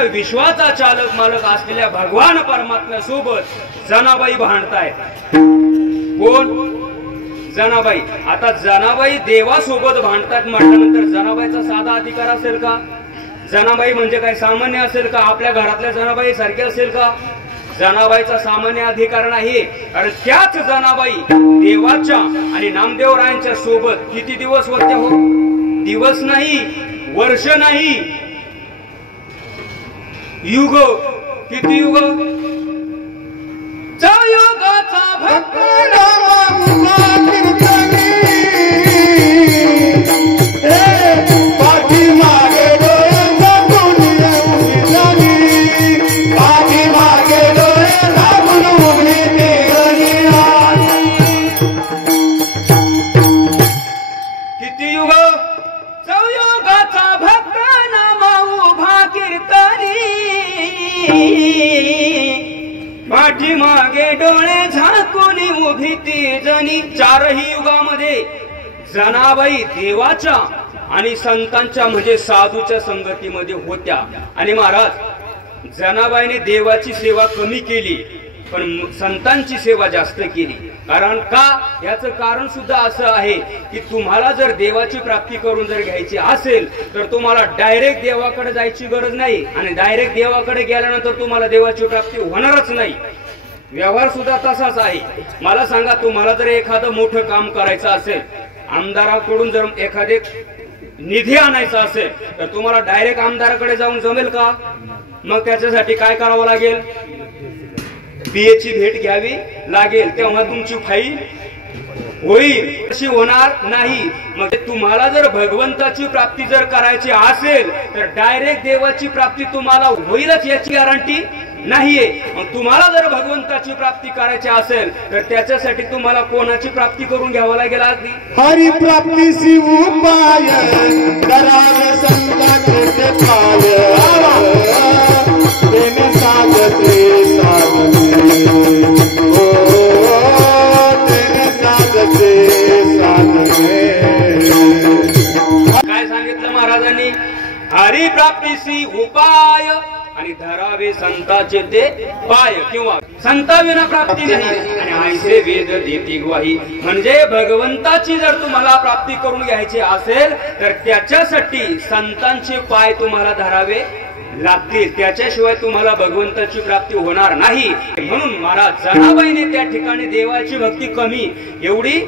संपूर्ण विश्वाचा चालक मालक असलेल्या भगवान परमात्म्यासोबत जनाबाई भांडताय। कोण? जनाबाई। आता जनाबाई देवासोबत भांडतात म्हटल्यानंतर जनाबाईचा साधा अधिकार असेल का? जनाबाई म्हणजे काय सामान्य असेल का? आपल्या घरातल्या जनाबाई सारखे असेल का? जनाबाईचा सामान्य अधिकार नाही। कारण त्याच जनाबाई देवाच्या आणि नामदेवरायांच्या सोबत किती दिवस होत्या हो? दिवस नाही, वर्ष नाही, युग। किती युग? युगाचा पाठीमागे डोळे झाकून उभी ती जणी। चारही युगामध्ये जनाबाई देवाच्या आणि संतांच्या म्हणजे साधूच्या संगतीमध्ये होत्या। आणि महाराज जनाबाईने देवाची सेवा कमी केली पण संतांची सेवा जास्त केली। कारण का? याचं कारण सुद्धा असं आहे की तुम्हाला जर देवाची प्राप्ती करून जर घ्यायची असेल तर तुम्हाला डायरेक्ट देवाकडे जायची गरज नाही आणि डायरेक्ट देवाकडे गेल्यानंतर तुम्हाला देवाची प्राप्ती होणारच नाही। व्यवहार सुद्धा तसाच आहे। मला सांगा, तुम्हाला जर एखादं मोठं काम करायचं असेल, आमदाराकडून जर एखादे निधी आणायचा असेल तर तुम्हाला डायरेक्ट आमदाराकडे जाऊन जमेल का? मग त्याच्यासाठी काय करावं लागेल? पीएची भेट घ्यावी लागेल, तेव्हा तुमची फाईल होईल, अशी होणार नाही। मग तुम्हाला जर भगवंताची प्राप्ती जर करायची असेल तर डायरेक्ट देवाची प्राप्ती तुम्हाला होईलच याची गॅरंटी नाहीये। मग तुम्हाला जर भगवंताची प्राप्ती करायची असेल तर त्याच्यासाठी तुम्हाला कोणाची प्राप्ती करून घ्यावं लागेल? आधी हरी प्राप्तीसी उपाय करावे संतांचे पाय तेने साधते साधते ओ तेने साधते साधते। काय सांगितलं महाराजांनी? हरी प्राप्तीसी उपाय आणि धरावे संतांचे ते पाय, किंवा संताविना प्राप्ती नाही आणि आयसे वेद देती ग्वाही। म्हणजे भगवंताची जर तुम्हाला प्राप्ती करून घ्यायची असेल तर त्याच्यासाठी संतांचे पाय तुम्हाला धरावे लागतील, त्याच्याशिवाय तुम्हाला भगवंताची प्राप्ती होणार नाही। म्हणून महाराज जनाबाईने त्या ठिकाणी देवाची भक्ती कमी एवढी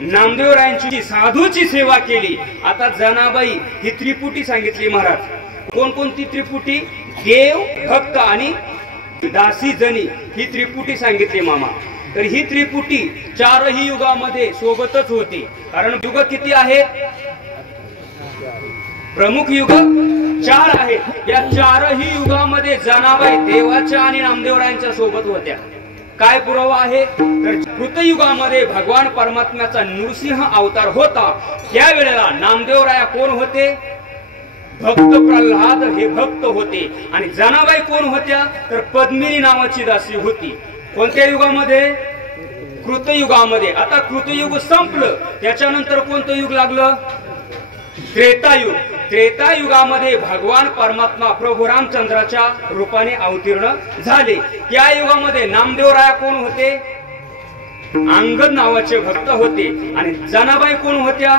नामदेवरायांची साधूची सेवा केली। आता जनाबाई ही त्रिपुटी सांगितली महाराज। कोणकोणती त्रिपुटी? देव, भक्त आणि दासी जनी, ही त्रिपुटी सांगितली मामा। तर ही त्रिपुटी चारही युगामध्ये सोबतच होती। कारण युग किती आहेत? प्रमुख युग 4 आहेत। या चारही युगामध्ये जनाबाई देवाच्या आणि नामदेवरायांच्या सोबत होत्या। काय पुरावा आहे? तर कृतयुगामध्ये भगवान परमात्म्याचा नृसिंह अवतार होता। त्यावेळेला नामदेवराया कोण होते? भक्त प्रल्हाद हे भक्त होते। आणि जनाबाई कोण होत्या? तर पद्मिनी नावाची दासी होती। कोणत्या युगामध्ये? कृतयुगामध्ये। आता कृतयुग संपलं, त्याच्यानंतर कोणतं युग लागलं? त्रेतायुग। त्रेतायुगामध्ये भगवान परमात्मा प्रभू रामचंद्राच्या रूपाने अवतीर्ण झाले। त्या युगामध्ये नामदेवराया कोण होते? अंगद नावाचे भक्त होते। आणि जनाबाई कोण होत्या?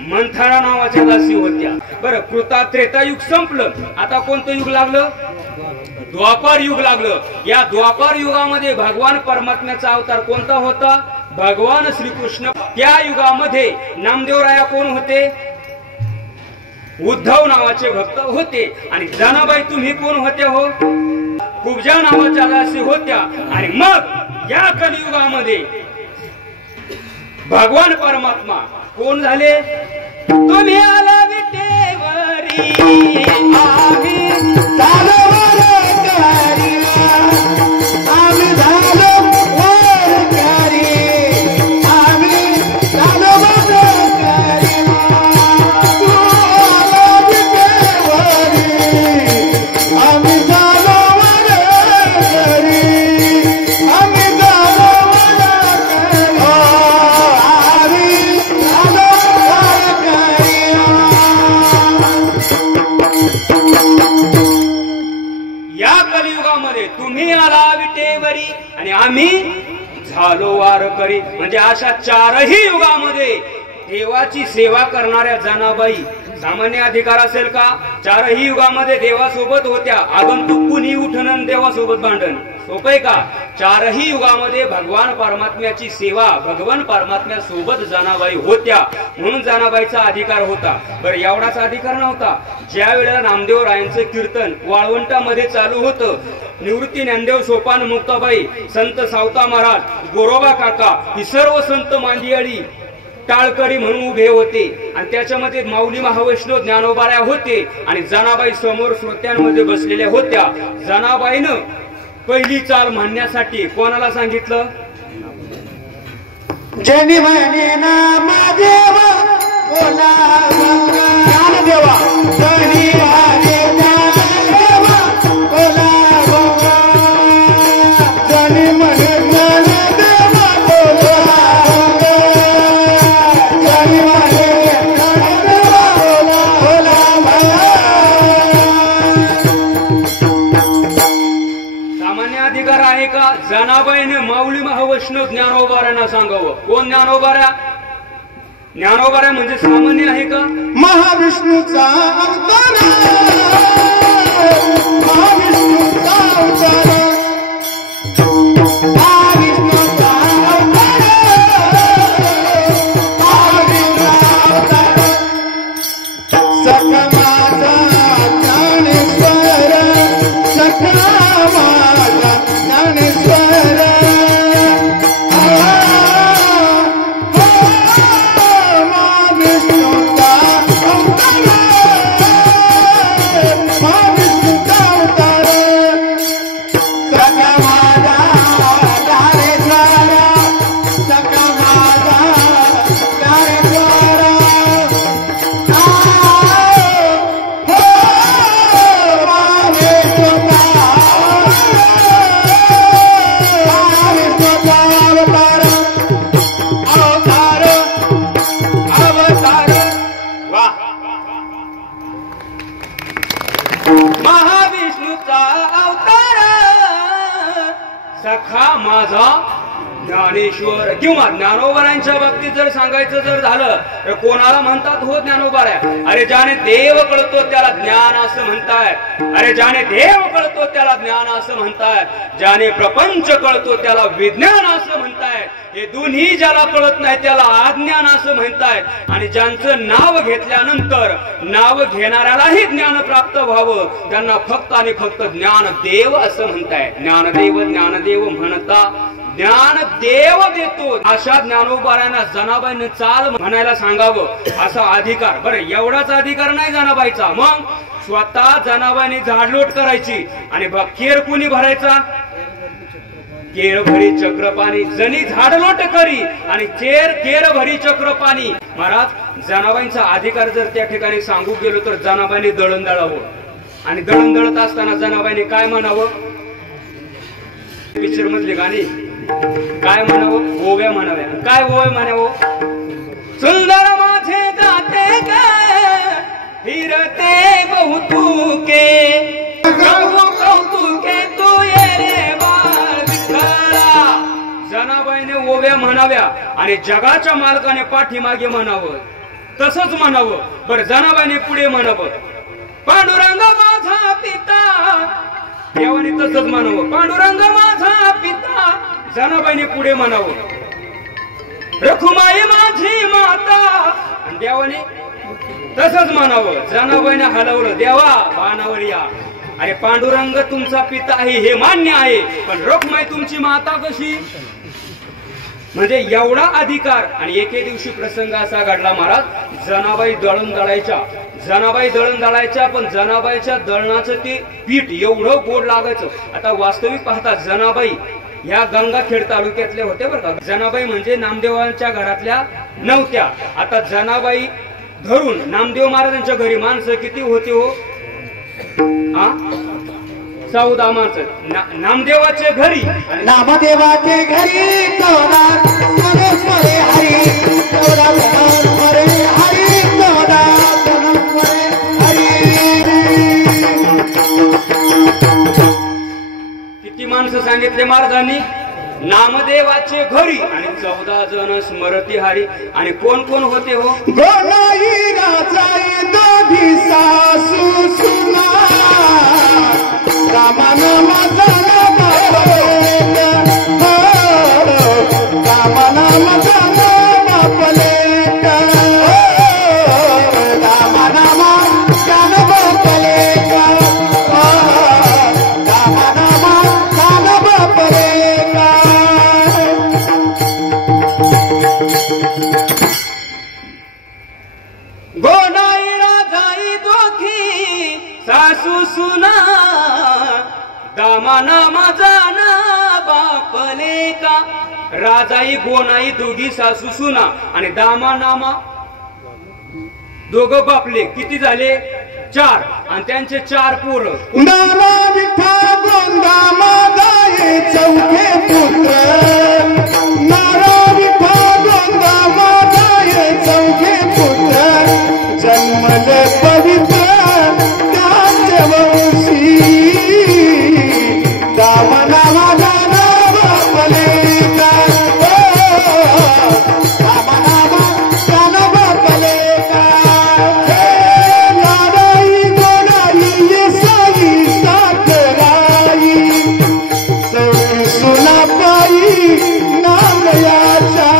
मंथरा नावाच्या दासी होत्या। बरं, त्रेतायुग संपलं, आता कोणतं युग लागलं? द्वापार युग लागलं। या द्वापार युगामध्ये भगवान परमात्म्याचा अवतार कोणता होता? भगवान श्रीकृष्ण। त्या युगामध्ये नामदेवराया कोण होते? उद्धव नावाचे भक्त होते। आणि जनाबाई तुम्ही कोण होत्या हो? कुब्जा नावाच्या दासी होत्या। आणि मग या कलियुगामध्ये भगवान परमात्मा कोण झाले? तुम्ही आला विटेवरी आम्ही झालो वरकरी, आम्ही झालो वरकरी, आम्ही झालो वरकरी। तू आला विटेवरी आम्ही झालो वरकरी, आम्ही झालो वरकरी। तुम्ही आला विटेवरी आणि आम्ही झालो वारकरी. म्हणजे अशा चारही युगामध्ये देवाची सेवा करणाऱ्या जनाबाई सामान्य अधिकार असेल का? चारही युगामध्ये देवासोबत होत्या. आगंतुक कुणी उठणं देवासोबत भांडण सोपय का? चारही युगामध्ये भगवान परमात्म्याची सेवा भगवान परमात्म्या सोबत जनाबाई होत्या, म्हणून जनाबाईचा अधिकार होता. बरं, एवढाच अधिकार नव्हता. ज्या वेळेला नामदेव रायांचं कीर्तन वाळवंटामध्ये चालू होतं, निवृत्ती ज्ञानदेव सोपान मुक्ताबाई संत सावता महाराज गोरोबा काका ही सर्व संत मांदियाळी टाळकरी म्हणून उभे होते आणि त्याच्यामध्ये माऊली महावैष्णव ज्ञानोबाऱ्या होते आणि जनाबाई समोर श्रोत्यांमध्ये बसलेल्या होत्या. जनाबाईनं पहिली चाल म्हणण्यासाठी कोणाला सांगितलं? जनी म्हणे नाम देव बोला ज्ञानदेवा, जनी म्हणे नाम देव बोला जनी म्हणे ज्ञानदेव बोला जनी म्हणे ज्ञानदेव बोला. सामान्य अधिकार आहे का? जनाबाईने माऊली महावैष्णव ज्ञानोबाऱ्यांना सांगावं. कोण ज्ञानोबाऱ्या? ज्ञानोबाऱ्या म्हणजे सामान्य आहे का? महाविष्णूचा अवतार, महाविष्णूचा अवतार, महाविष्णूचा अवतार, महाविष्णूचा अवतार. सखा माझा ज्ञानेश्वर, सखा माझा ज्ञानेश्वर, सखा माझा ज्ञानेश्वर. किंवा ज्ञानोबाऱ्यांच्या बाबतीत जर सांगायचं जर झालं तर कोणाला म्हणतात हो ज्ञानोबाऱ्या? अरे ज्याने देव कळतो त्याला ज्ञान असं म्हणतायत. अरे ज्याने देव कळतो त्याला ज्ञान असं म्हणतायत. ज्याने प्रपंच कळतो त्याला विज्ञान असं म्हणतायत. हे दोन्ही ज्याला कळत नाही त्याला अज्ञान असं म्हणतायत. आणि ज्यांचं नाव घेतल्यानंतर नाव घेणाऱ्यालाही ज्ञान प्राप्त व्हावं त्यांना फक्त आणि फक्त ज्ञानदेव असं म्हणतायत. ज्ञानदेव ज्ञानदेव म्हणता ज्ञान देव देतो. अशा ज्ञानोबाऱ्यांना जनाबाईनं चाल म्हणायला सांगावं असा अधिकार. बरं, एवढाच अधिकार नाही जनाबाईचा. मग स्वतः जनाबाईने झाडलोट करायची आणि केर कुणी भरायचा? केर भरी चक्रपाणी. जनी झाडलोट करी आणि केर भरी चक्रपाणी. महाराज, जनाबाईंचा अधिकार जर त्या ठिकाणी सांगू गेलो तर जनाबाईने दळण दळावं आणि दळण दळत असताना जनाबाईने काय म्हणावं? पिक्चर मधले गाणी काय म्हणावं? ओव्या म्हणाव्या. काय ओव्या म्हणावं? सुंदर माझे गाते काय फिरते बहुतुके कौतुके तू ये रे बाळ विठ्ठला. जनाबाईने ओव्या म्हणाव्या आणि जगाच्या मालकाने पाठीमागे म्हणावं. तसंच म्हणावं. बरं, जनाबाईने पुढे म्हणावं पांडुरंग माझा पिता. देवाने तसंच म्हणावं पांडुरंग माझा पिता. जनाबाईने पुढे म्हणावं रखुमाई माझी माता. देवाने तसंच म्हणावं. जनाबाईने हलवलं देवा बाणावर या. अरे पांडुरंग तुमचा पिता आहे हे मान्य आहे, पण रखुमाई तुमची माता कशी? म्हणजे एवढा अधिकार. आणि एके दिवशी प्रसंग असा घडला महाराज, जनाबाई दळण दळायच्या. जनाबाई दळण दळायच्या पण जनाबाईच्या दळणाचं ते पीठ एवढं गोड लागायचं. आता वास्तविक पाहता जनाबाई ह्या गंगाखेड तालुक्यातल्या होत्या बरं का. जनाबाई म्हणजे नामदेवांच्या घरातल्या नव्हत्या. आता जनाबाई धरून नामदेव महाराजांच्या घरी माणसं किती होते हो? 14 माणसं. नामदेवाच्या घरी नामदेवाचे घरी माणसं सांगितले महाराजांनी, नामदेवाचे घरी आणि 14 जण स्मरती हरी. आणि कोण कोण होते हो? गोनाई राजाई दोघी सासू सुना रामानामा जाना बापलेका, रामानामा जाना बापलेका, रामानामा जाना बापलेका, रामानामा जाना बापलेका. गोनाई राजाई दोघी सासू सुना दामानामा जाना बापले का. राजाई गोनाई दोघी सासू सुना आणि दामानामा दोघं बापले. किती झाले? 4. आणि त्यांचे 4 पोरं. नाना विठा गोंदा मादाये चौथे पुत्र, नाना विठा गोंदा मादाये चौथे पुत्र, जन्मले पवित्र त्याच्या वंशी, दामनामा जाना बापलेका, दामनामा जाना बापलेका. नाराई गोनाई येसाई साखराई, सौरी सुना पाई नामयाचा,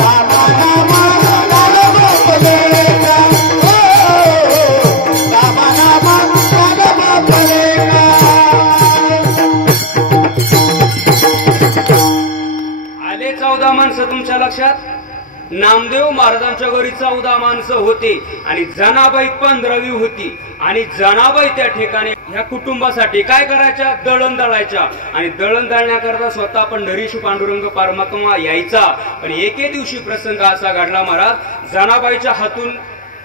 दामनामा जाना बापलेका, दामनामा जाना बापलेका. आले 14 माणसं तुमच्या लक्षात? नामदेव महाराजांच्या घरी 14 माणसं होते आणि जनाबाई 15वी होती. आणि जनाबाई त्या ठिकाणी ह्या कुटुंबासाठी काय करायच्या? दळण दळायच्या. आणि दळण दळण्याकरता स्वतः पंढरीश पांडुरंग परमात्मा यायचा. पण एके दिवशी प्रसंग असा घडला महाराज, जनाबाईच्या हातून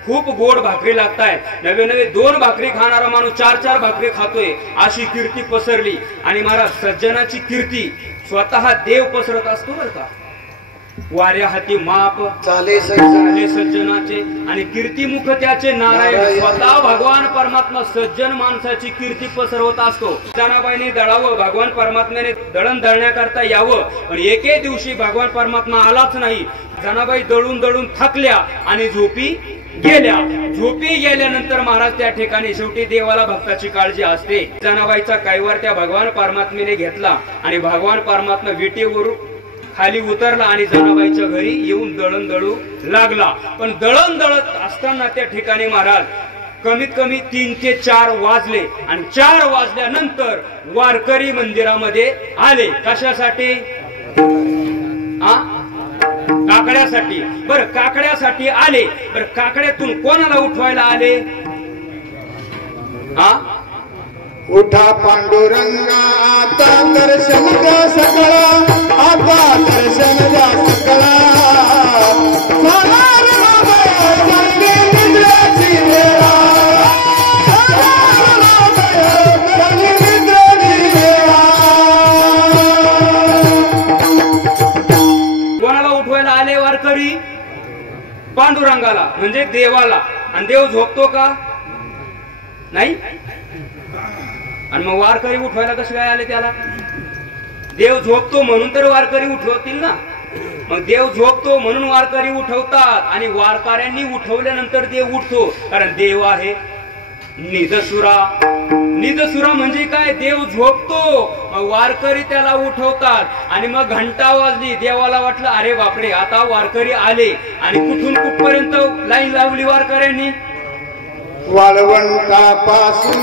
खूप गोड भाकरी लागतायत. नवे नवे 2 भाकरी खाणारा माणूस 4-4 भाकरी खातोय, अशी कीर्ती पसरली. आणि महाराज, सज्जनाची कीर्ती स्वतः देव पसरत असतो बरं का. वाऱ्या हाती माप चाले झाले सज्जनाचे आणि कीर्तिमुख त्याचे नारायण. स्वतः भगवान परमात्मा सज्जन माणसाची कीर्ती पसरवत असतो. जनाबाईने दळावं, भगवान परमात्म्याने दळण दळण्याकरता यावं. पण एके दिवशी भगवान परमात्मा आलाच नाही. जनाबाई दळून दळून थकल्या आणि झोपी गेल्या. झोपी गेल्यानंतर महाराज त्या ठिकाणी शेवटी देवाला भक्ताची काळजी असते. जनाबाईचा कैवार त्या भगवान परमात्म्याने घेतला आणि भगवान परमात्मा विटेवरून खाली उतरला आणि जनाबाईच्या घरी येऊन दळण दळू लागला. पण दळण दळत असताना त्या ठिकाणी महाराज कमीत कमी 3 ते 4 वाजले. आणि 4 वाजल्यानंतर वारकरी मंदिरामध्ये आले. कशासाठी? काकड्यासाठी. बरं, काकड्यासाठी आले. बरं, काकड्यातून कोणाला उठवायला आले? उठा पांडुरंगा आता दर्शन द्या सकळा, आता दर्शन द्या सकळा. निद्राची वेळा, निद्राची वेळा. कोणाला उठवायला आले वारकरी? पांडुरंगाला, म्हणजे देवाला. आणि देव झोपतो का? नाही. आणि मग वारकरी उठवायला कसे काय आले त्याला? देव झोपतो म्हणून तर वारकरी उठवतील ना. मग देव झोपतो म्हणून वारकरी उठवतात. आणि वारकऱ्यांनी उठवल्यानंतर देव उठतो, कारण देव आहे निजसुरा. निजसुरा म्हणजे काय? देव झोपतो, मग वारकरी त्याला उठवतात. आणि मग घंटा वाजली, देवाला वाटलं अरे बापरे आता वारकरी आले. आणि कुठून कुठपर्यंत लाईन लावली वारकऱ्यांनी? वाळवंटापासून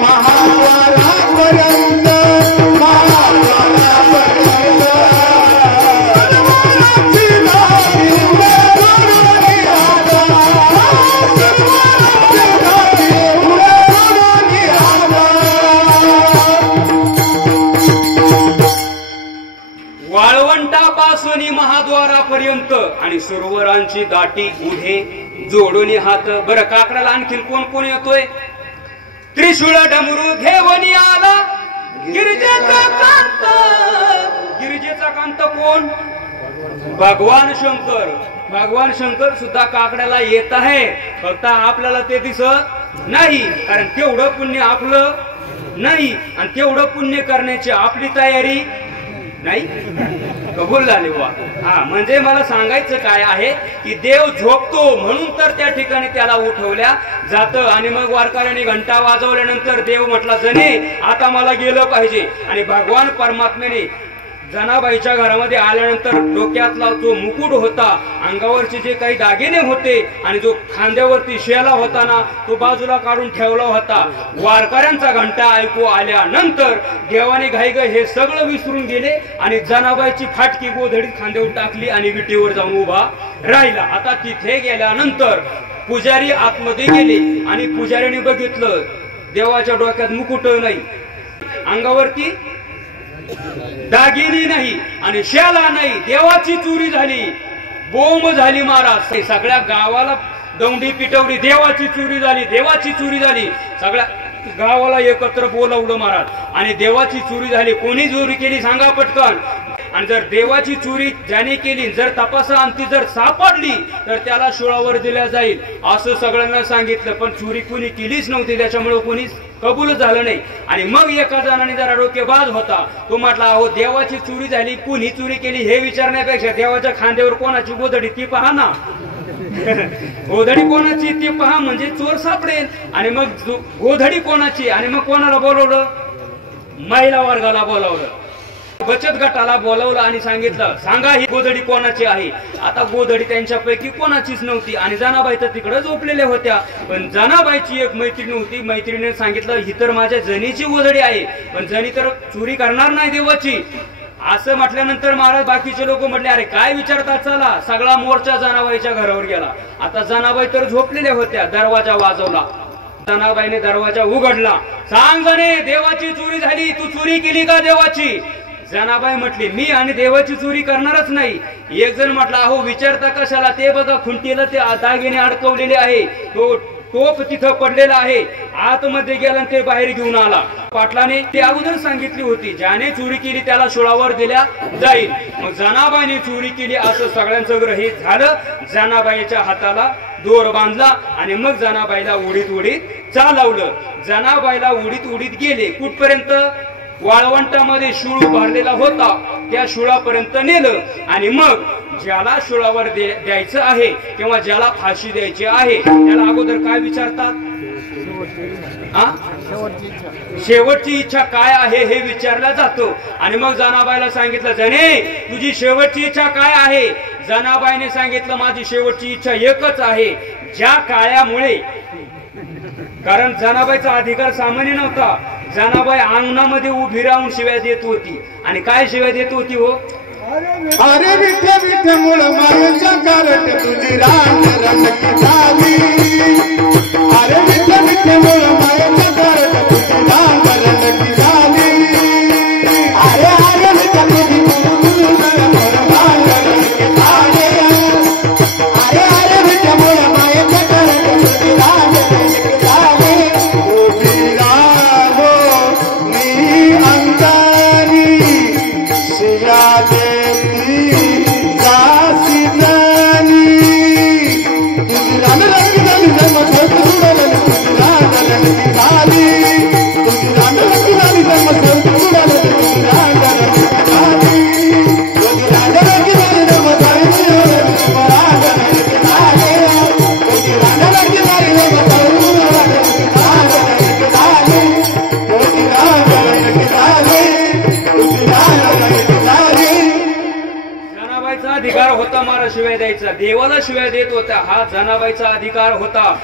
महाद्वारापर्यंत, महाद्वारापर्यंत. वाळवंटापासून महाद्वारापर्यंत आणि सरोवरांची दाटी पुढे जोडून हात. बरं, काकडाला आणखीन कोण कोण येतोय? त्रिशूळ डमरू घेऊन आला गिरिजेचा कांत. गिरिजेचा कांत कोण? भगवान शंकर. भगवान शंकर सुद्धा काकड्याला येत आहे, फक्त आपल्याला ते दिसत नाही, कारण तेवढं पुण्य आपलं नाही, आणि तेवढं पुण्य करण्याची आपली तयारी नाही. कबूल झाले बुवा. हा, म्हणजे मला सांगायचं काय आहे की देव झोपतो म्हणून तर त्या ठिकाणी त्याला उठवल्या जातं. आणि मग वारकऱ्याने घंटा वाजवल्यानंतर देव म्हटला जने आता मला गेलं पाहिजे. आणि भगवान परमात्म्याने जनाबाईच्या घरामध्ये आल्यानंतर डोक्यातला जो मुकुट होता, अंगावरचे जे काही दागिने होते आणि जो खांद्यावरती शेला होता ना, तो बाजूला काढून ठेवला होता. वारकऱ्यांचा घंटा ऐकू आल्यानंतर देवाने घाईग हे सगळं विसरून गेले आणि जनाबाईची फाटकी गोधडीत खांद्यावर टाकली आणि विटेवर जाऊन उभा राहिला. आता तिथे गेल्यानंतर पुजारी आतमध्ये गेले आणि पुजाऱ्याने बघितलं देवाच्या डोक्यात मुकुट नाही, अंगावरती दागिनी नाही आणि शेला नाही. देवाची चोरी झाली, बोंब झाली महाराज. सगळ्या गावाला दौंडी पिटवली, देवाची चोरी झाली, देवाची चोरी झाली. सगळ्या गावाला एकत्र बोलावलं महाराज आणि देवाची चोरी झाली. कोणी चोरी केली सांगा पटकन. आणि जर देवाची चोरी ज्याने केली, जर तपासाअंती जर सापडली तर त्याला शुळावर दिल्या जाईल असं सगळ्यांना सांगितलं. पण चोरी कोणी केलीच नव्हती, त्याच्यामुळे कोणीच कबूल झालं नाही. आणि मग एका जणाने जरा डोकेबाज होता, तो म्हटला अहो देवाची चोरी झाली, कोणी चोरी केली हे विचारण्यापेक्षा देवाच्या खांद्यावर कोणाची गोधडी ती पहा ना. गोधडी कोणाची ती पहा म्हणजे चोर सापडेल. आणि मग गोधडी कोणाची, आणि मग कोणाला बोलवलं, महिला वर्गाला बोलावलं, बचत गटाला बोलावलं आणि सांगितलं सांगा ही गोधडी कोणाची आहे. आता गोधडी त्यांच्यापैकी कोणाचीच नव्हती आणि जनाबाई तर तिकडे झोपलेल्या होत्या. पण जनाबाईची एक मैत्रीण होती, मैत्रिणीने सांगितलं ही तर माझ्या जनीची गोधडी आहे, पण जनी तर चोरी करणार नाही देवाची. असं म्हटल्यानंतर महाराज बाकीचे लोक म्हटले अरे काय विचारतात, चला. सगळा मोर्चा जनाबाईच्या घरावर गेला. आता जनाबाई तर झोपलेल्या होत्या. दरवाजा वाजवला, जनाबाईने दरवाजा उघडला. सांग जने देवाची चोरी झाली, तू चोरी केली का देवाची. जनाबाई म्हटली मी आणि देवाची चोरी करणारच नाही. एक जण म्हटला अहो विचारता कशाला, ते बघा खुंटीला ते दागिने अडकवलेले आहे, तो टोप तिथं पडलेला आहे. आतमध्ये गेला ते बाहेर घेऊन आला. पाटलाने ते अगोदर सांगितली होती ज्याने चोरी केली त्याला शुळावर दिल्या जाईल. मग जनाबाईने चोरी केली असं सगळ्यांचं गृहीत झालं. जनाबाईच्या हाताला दोर बांधला आणि मग जनाबाईला उडीत उडीत चालवलं. जनाबाईला उडीत उडीत गेले कुठपर्यंत, वाळवंटामध्ये शूळ भरलेला होता त्या शुळापर्यंत नेलं. आणि मग ज्याला शुळावर द्यायचं आहे किंवा ज्याला फाशी द्यायची आहे त्याला अगोदर काय विचारतात, शेवटची इच्छा काय आहे हे विचारलं जातं. आणि मग जनाबाईला सांगितलं जने तुझी शेवटची इच्छा काय आहे. जनाबाईने सांगितलं माझी शेवटची इच्छा एकच आहे, ज्या काळ्यामुळे, कारण जनाबाईचा अधिकार सामान्य नव्हता. जनाबाई अंगणामध्ये उभी राहून शिव्या देत होती. आणि काय शिव्या देत होती हो, अरे विठ्ठल विठ्ठल मुळ मायेच्या कारट तुझी रांग रंगकी झाली. अरे विठ्ठल विठ्ठल मुळ मायेच्या कारट तुझी रांग रंगकी झाली. अरे अरे विठ्ठल अरे अरे विठ्ठल मुळ मायेच्या कारट तुझी रांग रंगकी झाली. उभी राहो मी अंगारी शिया अधिकार होता मला शिवाय द्यायचा, देवाला शिवाय देत होता, हा जनाबाईचा अधिकार होता.